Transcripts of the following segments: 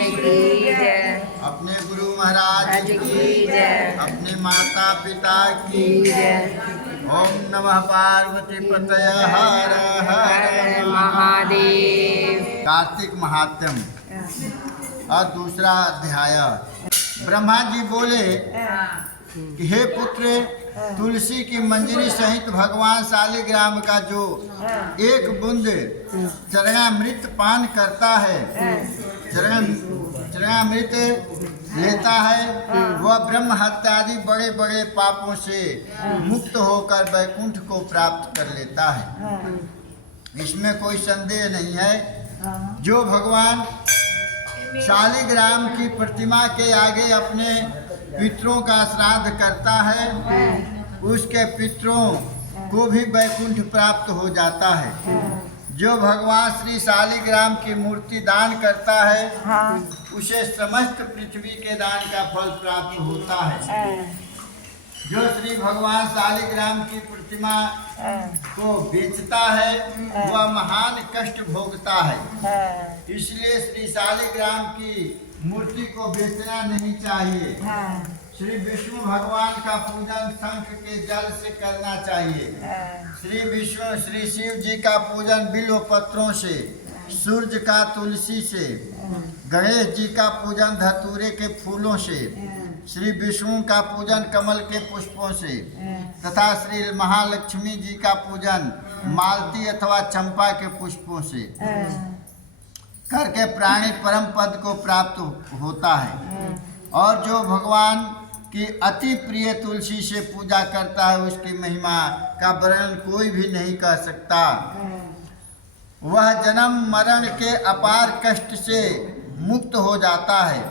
की जय, अपने गुरु महाराज की जय, अपने माता पिता की जय। ओम नमः पार्वती पतये हर हर महादेव। कार्तिक महात्म और दूसरा अध्याय। ब्रह्मा जी बोले कि हे पुत्र, तुलसी की मंजरी सहित भगवान शालिग्राम का जो एक बूंद चरणामृत पान करता है, चरणामृत लेता है, वह ब्रह्म हत्यादि बड़े बड़े पापों से मुक्त होकर वैकुंठ को प्राप्त कर लेता है। इसमें कोई संदेह नहीं है। जो भगवान शालिग्राम की प्रतिमा के आगे अपने पितरों का श्राद्ध करता है, उसके पितरों को भी वैकुंठ प्राप्त हो जाता है। जो भगवान श्री शालिग्राम की मूर्ति दान करता है, उसे समस्त पृथ्वी के दान का फल प्राप्त होता है। जो श्री भगवान शालिग्राम की प्रतिमा को बेचता है, वह महान कष्ट भोगता है। इसलिए श्री शालिग्राम की मूर्ति को बेचना नहीं चाहिए। श्री विष्णु भगवान का पूजन शंख के जल से करना चाहिए। श्री शिव जी का पूजन बिल्व पत्रों से, सूर्य का तुलसी से, गणेश जी का पूजन धतूरे के फूलों से, श्री विष्णु का पूजन कमल के पुष्पों से तथा श्री महालक्ष्मी जी का पूजन मालती अथवा चंपा के पुष्पों से करके प्राणी परम पद को प्राप्त होता है। और जो भगवान की अति प्रिय तुलसी से पूजा करता है, उसकी महिमा का वर्णन कोई भी नहीं कर सकता। वह जन्म मरण के अपार कष्ट से मुक्त हो जाता है।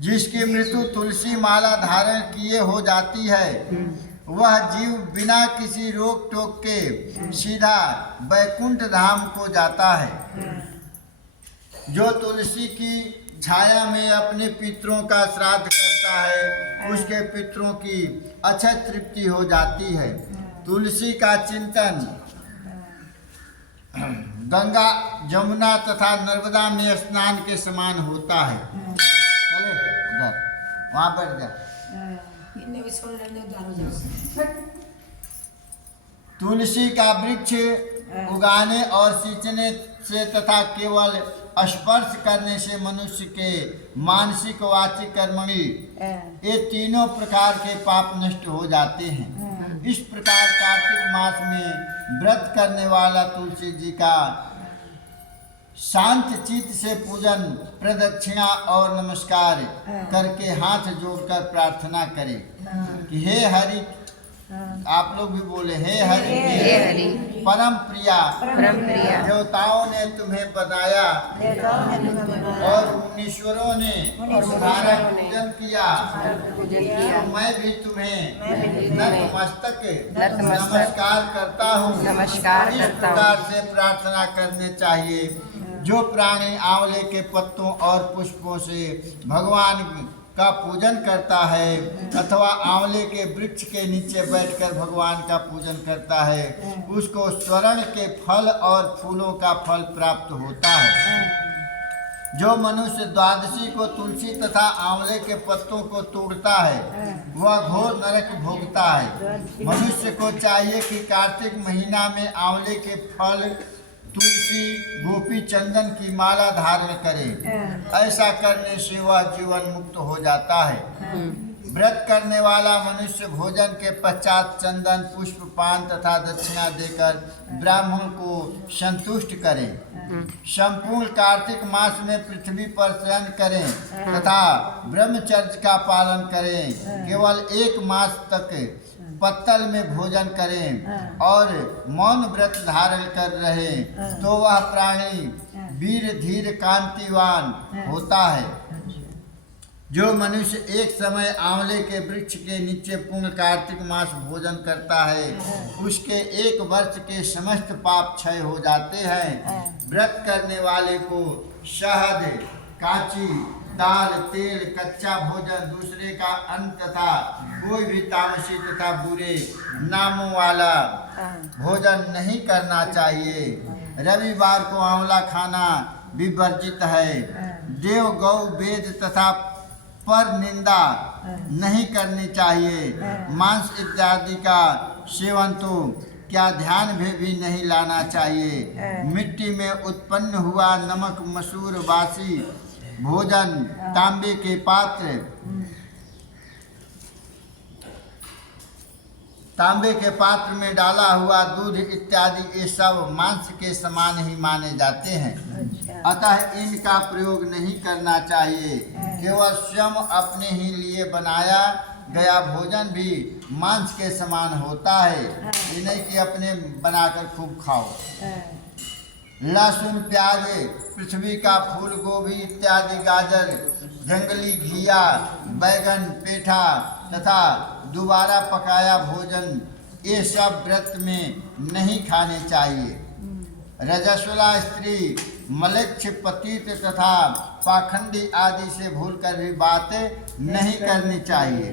जिसकी मृत्यु तुलसी माला धारण किए हो जाती है, वह जीव बिना किसी रोक टोक के सीधा वैकुंठ धाम को जाता है। जो तुलसी की छाया में अपने पितरों का श्राद्ध करता है, उसके पितरों की अक्षय तृप्ति हो जाती है। तुलसी का चिंतन गंगा, जमुना तथा नर्मदा में स्नान के समान होता है। चले उधर, वहाँ बैठ जा। तुलसी का वृक्ष उगाने और सींचने से तथा केवल स्पर्श करने से मनुष्य के मानसिक, वाचिक, कर्मणि ये तीनों प्रकार के पाप नष्ट हो जाते हैं। इस प्रकार कार्तिक मास में व्रत करने वाला तुलसी जी का शांत चित्त से पूजन, प्रदक्षिणा और नमस्कार करके हाथ जोड़कर प्रार्थना करे कि हे हरि, आप लोग भी बोले हे हरि, हे हरि, परम प्रिया, देवताओं ने तुम्हें बनाया और मुनीश्वरों ने तुम्हारा पूजन किया, तो मैं भी तुम्हें नतमस्तक नमस्कार करता हूँ। इस प्रकार से प्रार्थना करने चाहिए। जो प्राणी आंवले के पत्तों और पुष्पों से भगवान का पूजन करता है अथवा आंवले के वृक्ष के नीचे बैठकर भगवान का पूजन करता है, उसको स्वर्ण के फल और फूलों का फल प्राप्त होता है। जो मनुष्य द्वादशी को तुलसी तथा आंवले के पत्तों को तोड़ता है, वह घोर नरक भोगता है। मनुष्य को चाहिए कि कार्तिक महीना में आंवले के फल, तुलसी, गोपी चंदन की माला धारण करे। ऐसा करने से वह जीवन मुक्त हो जाता है। व्रत करने वाला मनुष्य भोजन के पश्चात चंदन, पुष्प, पान तथा दक्षिणा देकर ब्राह्मण को संतुष्ट करे। संपूर्ण कार्तिक मास में पृथ्वी पर शयन करें तथा ब्रह्मचर्य का पालन करें। केवल 1 मास तक पत्तल में भोजन करें और मौन व्रत धारण कर रहे, तो वह प्राणी वीर, धीर, कांतिवान होता है। जो मनुष्य एक समय आंवले के वृक्ष के नीचे पूर्ण कार्तिक मास भोजन करता है, उसके 1 वर्ष के समस्त पाप क्षय हो जाते हैं। व्रत करने वाले को शहद, काची, दाल, तेल, कच्चा भोजन, दूसरे का अन्न तथा कोई भी तामसी तथा बुरे नामों वाला भोजन नहीं करना चाहिए। रविवार को आंवला खाना भी वर्जित है। देव गौ वेद तथा पर निंदा नहीं करनी चाहिए। मांस इत्यादि का सेवन तो क्या ध्यान भी नहीं लाना चाहिए। मिट्टी में उत्पन्न हुआ नमक मसूर बासी भोजन, तांबे के पात्र, तांबे के पात्र में डाला हुआ दूध इत्यादि ये सब मांस के समान ही माने जाते हैं। अतः इनका प्रयोग नहीं करना चाहिए। केवल स्वयं अपने ही लिए बनाया गया भोजन भी मांस के समान होता है। ये नहीं कि अपने बनाकर खूब खाओ। लहसुन, प्याज, पृथ्वी का फूल, गोभी इत्यादि, गाजर, जंगली घिया, बैगन, पेठा तथा दोबारा पकाया भोजन ये सब व्रत में नहीं खाने चाहिए। रजस्वला स्त्री, मलेच्छ, पतित तथा पाखंडी आदि से भूलकर भी बातें नहीं करनी चाहिए।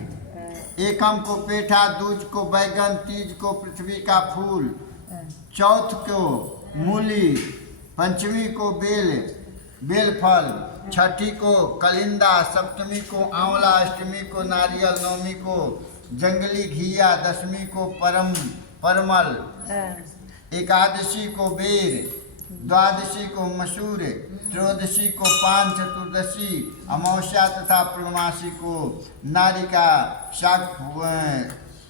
एकम को पेठा, दूज को बैगन, तीज को पृथ्वी का फूल, चौथ को मूली, पंचमी को बेल फल, छठी को कलिंदा, सप्तमी को आंवला, अष्टमी को नारियल, नवमी को जंगली घिया, दशमी को परमल, एकादशी को बेर, द्वादशी को मसूर, त्रयोदशी को पान, चतुर्दशी अमावस्या तथा पूर्णमासी को नारी का शाक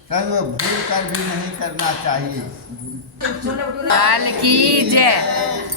संग भूल कर भी नहीं करना चाहिए। लाल की जय।